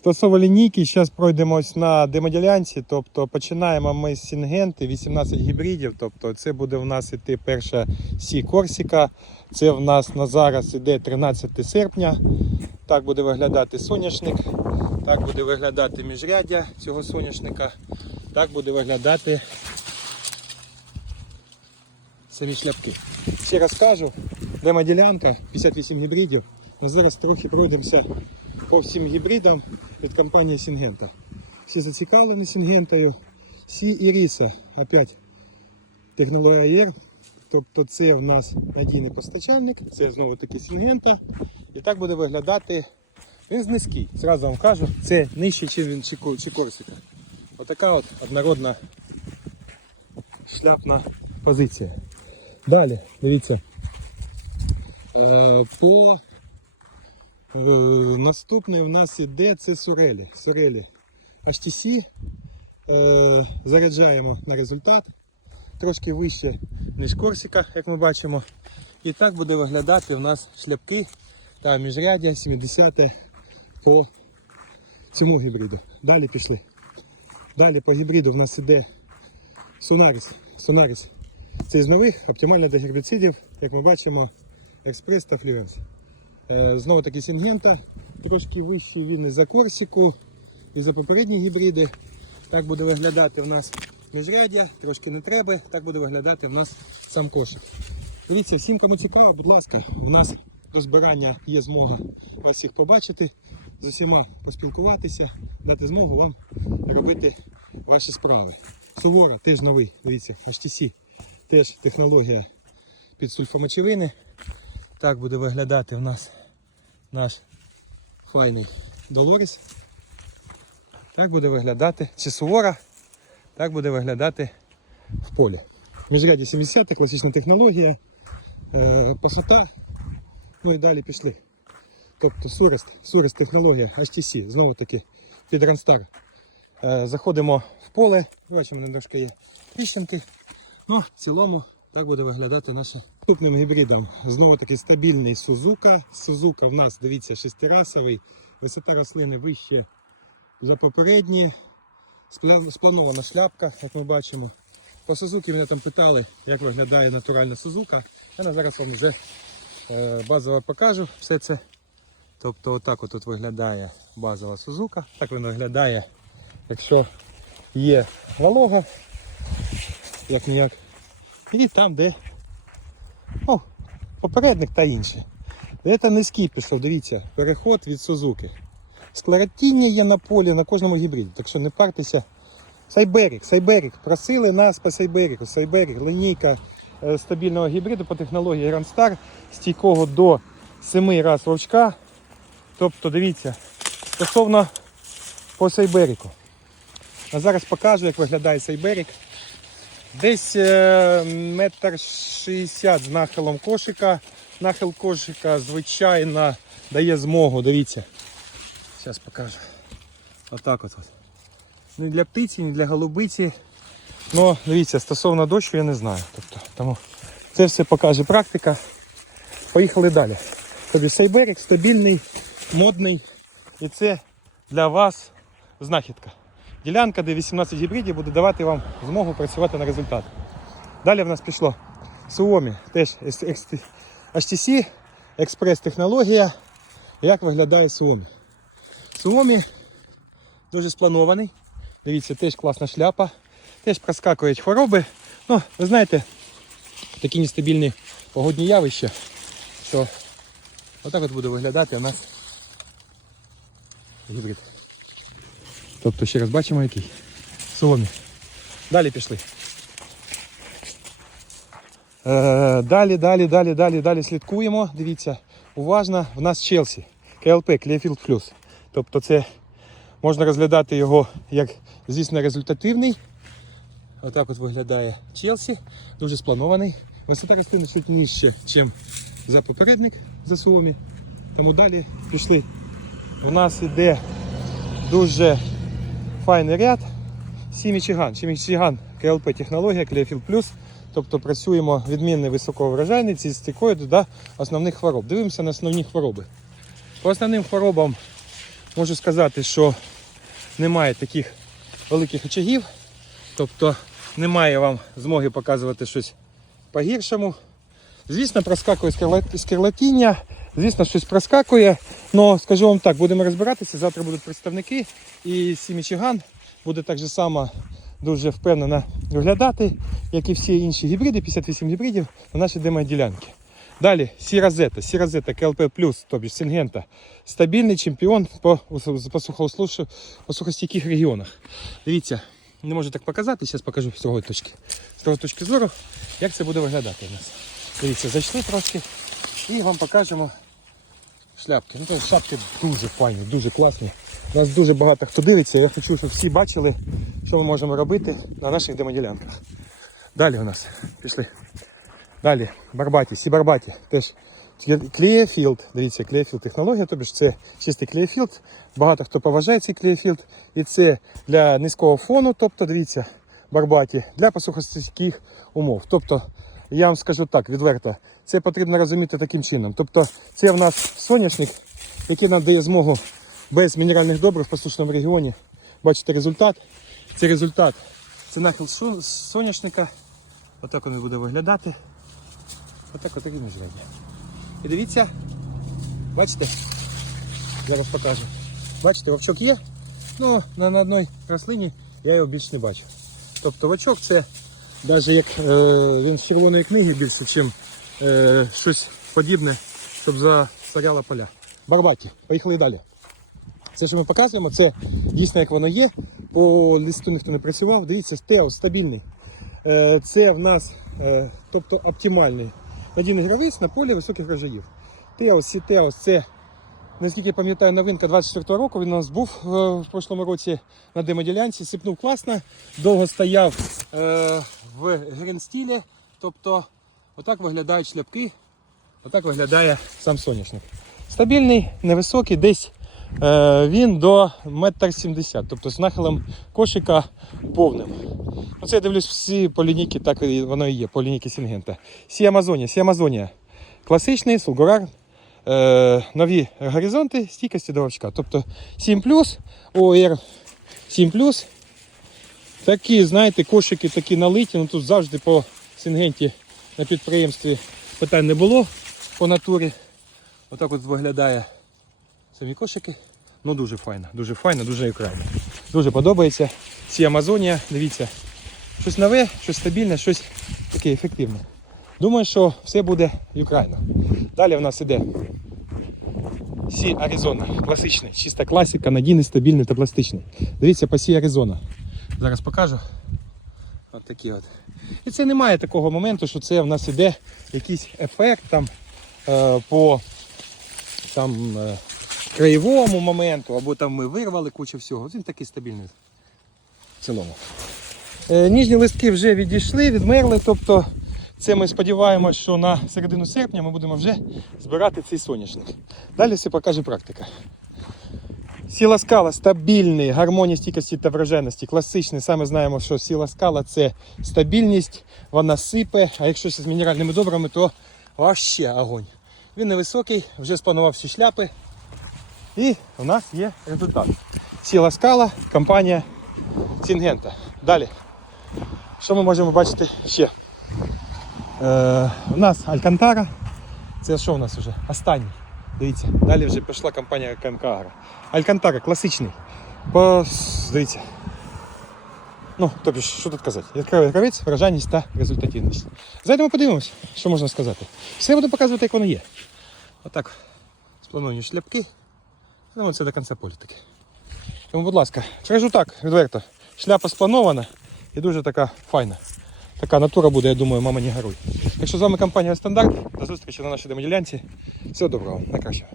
Стосовно лінійки, зараз пройдемось на демоділянці, тобто починаємо ми з Сінгенти, 18 гібридів, тобто це буде в нас іти перша Сі Корсіка, це в нас на зараз іде 13 серпня, так буде виглядати соняшник, так буде виглядати міжряддя цього соняшника, так буде виглядати самі шляпки. Ще раз кажу, демоділянка, 58 гібридів, ми зараз трохи пройдемося по всім гібридам від компанії Сінгента. Всі зацікавлені Сінгентою. Сі і Ріса, опять технологія ЄР. Тобто це в нас надійний постачальник, це знову таки Сінгента. І так буде виглядати. Він низький. Зразу вам кажу, це нижче, ніж він чи, Ко- Корсика. Отака от однородна шляпна позиція. Далі, дивіться. Е, по Наступний в нас іде це сурелі. Сурелі HTC. Е, Заряджаємо на результат. Трошки вище, ніж Корсика, як ми бачимо. І так буде виглядати в нас шляпки та міжряддя 70 по цьому гібриду. Далі пішли. Далі по гібриду в нас іде Sonaris. Sonaris. Це з нових, оптимальний для гербіцидів, як ми бачимо, експрес та флюенс. Е, Знову таки Сінгента, трошки вищий він і за Корсіку, і за попередні гібриди. Так буде виглядати в нас міжряддя, трошки не треба, так буде виглядати в нас сам кошик. Дивіться, всім кому цікаво, будь ласка, у нас до збирання є змога вас всіх побачити, з усіма поспілкуватися, дати змогу вам робити ваші справи. Сувора теж новий, дивіться, HTC, теж технологія під сульфомочевини. Так буде виглядати в нас наш файний Долоріс. Так буде виглядати чи сувора, так буде виглядати в полі. Міжряді 70 класична технологія, е, пасота, ну і далі пішли. Тобто Сурест, Сурест технологія HTC, знову таки під Randstad. Е, заходимо в поле, бачимо, немножко є тріщинки. Ну, в цілому так буде виглядати наша наступним гібридом. Знову таки стабільний Сузука. Сузука в нас, дивіться, шестирасовий. Висота рослини вище за попередні. Спланована шляпка, як ми бачимо. По Сузуки мене там питали, як виглядає натуральна Сузука. Я зараз вам вже е, базово покажу все це. Тобто отак от виглядає базова Сузука. Так вона виглядає, якщо є волога, як ніяк. І там, де о, попередник та інші. Це низький пішов, дивіться, переход від Сузуки. Склеротіння є на полі на кожному гібриді, так що не партеся. Сайберік, Сайберік. Просили нас по Сайберіку. Сайберік, лінійка е, стабільного гібриду по технології Randstad, стійкого до 7 раз вовчка. Тобто, дивіться, стосовно по Сайберіку. А зараз покажу, як виглядає Сайберік. Десь е, метр шістдесят з нахилом кошика. Нахил кошика, звичайно, дає змогу. Дивіться. Зараз покажу. Отак от. Не для птиці, не для голубиці. Ну, дивіться, стосовно дощу я не знаю. Тобто, тому це все покаже практика. Поїхали далі. Тобі Сайберик стабільний, модний. І це для вас знахідка. Ділянка, де 18 гібридів, буде давати вам змогу працювати на результат. Далі в нас пішло Suomi, теж HTC, експрес-технологія. Як виглядає Suomi? Suomi дуже спланований. Дивіться, теж класна шляпа. Теж проскакують хвороби. Ну, ви знаєте, такі нестабільні погодні явища, що отак от буде виглядати у нас гібрид. Тобто ще раз бачимо який. Соломі. Далі пішли. Е, далі, далі, далі, далі, далі слідкуємо. Дивіться, уважно, в нас Челсі. КЛП, Clearfield Plus. Тобто це можна розглядати його як, звісно, результативний. Отак от виглядає Челсі. Дуже спланований. Висота рослини чуть нижче, ніж за попередник за Суомі. Тому далі пішли. У нас іде дуже файний ряд. Сімічіган. Сімічіган КЛП технологія Clearfield Plus. Тобто працюємо відмінний високоврожайниці зі стійкою до основних хвороб. Дивимося на основні хвороби. По основним хворобам можу сказати, що немає таких великих очагів, тобто немає вам змоги показувати щось по-гіршому. Звісно, проскакує скарла- скарлатіння, звісно, щось проскакує. але скажу вам так, будемо розбиратися. Завтра будуть представники і Сімічіган буде так же само дуже впевнено виглядати, як і всі інші гібриди, 58 гібридів на нашій демоділянці. Далі Сіра Зета, Сіра Зета, КЛП+, тобто Сінгента. Стабільний чемпіон по, по, по сухостійких регіонах. Дивіться, не можу так показати, зараз покажу з другої точки. З другої точки зору, як це буде виглядати у нас. Дивіться, зайшли трошки і вам покажемо шляпки. Ну, то шапки дуже файні, дуже класні. У нас дуже багато хто дивиться. Я хочу, щоб всі бачили, що ми можемо робити на наших демоділянках. Далі у нас пішли. Далі Барбаті, Сі Барбаті. Теж Клеєфілд. Дивіться, Клеєфілд технологія, тобі ж це чистий Клеєфілд. Багато хто поважає цей Клеєфілд. І це для низького фону, тобто, дивіться, Барбаті, для посухостійких умов. Тобто, я вам скажу так, відверто, це потрібно розуміти таким чином. Тобто, це в нас соняшник, який нам дає змогу без мінеральних добрив в посушному регіоні. Бачите результат. Це результат. Це нахил соняшника. Отак він буде виглядати. Отак от він зробить. І дивіться, бачите, зараз покажу. Бачите, вовчок є, ну на, на одній рослині я його більше не бачу. Тобто вовчок це навіть як е, він з червоної книги більше, ніж е, щось подібне, щоб засоряло поля. Барбаті, поїхали далі. Це, що ми показуємо, це дійсно як воно є. По листу ніхто не працював. Дивіться, тео стабільний. Е, Це в нас е, тобто оптимальний надійний гравець на полі високих врожаїв. Теос, це, наскільки пам'ятаю, новинка 24 року. Він у нас був е, в прошлому році на демоділянці, сипнув класно, довго стояв е, в гринстілі. Тобто, отак виглядають шляпки, отак виглядає сам соняшник. Стабільний, невисокий, десь е, він до 1,70 м, тобто з нахилом кошика повним. Ну, це я дивлюсь всі по лінійки, так і воно і є, по лінійки Сінгента. Сі Амазонія, Сі Амазонія. Класичний, Сулгурар, е, нові горизонти, стійкості до вовчка. Тобто 7 ОР 7 Такі, знаєте, кошики такі налиті, ну тут завжди по Сінгенті на підприємстві питань не було по натурі. Отак от виглядає самі кошики. Ну дуже файно, дуже файно, дуже окремо. Дуже подобається. Сі Амазонія, дивіться, щось нове, щось стабільне, щось таке ефективне. Думаю, що все буде Україна. Далі в нас іде Сі Аризона. Класичний, чиста класика, надійний, стабільний та пластичний. Дивіться по Сі Аризона. Зараз покажу. От такі от. І це немає такого моменту, що це в нас іде якийсь ефект там е, по там, е, краєвому моменту, або там ми вирвали кучу всього. Він такий стабільний в цілому. Е, Ніжні листки вже відійшли, відмерли. Тобто це ми сподіваємося, що на середину серпня ми будемо вже збирати цей соняшник. Далі все покаже практика. Сіла скала стабільний, гармонія стійкості та враженості. Класичний. Саме знаємо, що сіла скала це стабільність, вона сипе, а якщо з мінеральними добрами, то вообще огонь. Він невисокий, вже спанував всі шляпи. І у нас є результат. Сіла скала, компанія Сінгента. Далі. Що ми можемо бачити ще? Е, у нас Алькантара. Це що у нас вже? Останній. Дивіться, далі вже пішла компанія КМК Агро. Алькантара класичний. По... Дивіться. Ну, тобі що тут казати? Яскравий гравець, вражальність та результативність. Зайдемо подивимось, що можна сказати. Все буду показувати, як воно є. Отак. Сплановані шляпки. Ну, це до кінця політики. Тому, будь ласка, скажу так, відверто. Шляпа спланована і дуже така файна. Така натура буде, я думаю, мама не горуй. Так що з вами компанія Стандарт. До зустрічі на нашій демоділянці. Всього доброго, найкращого.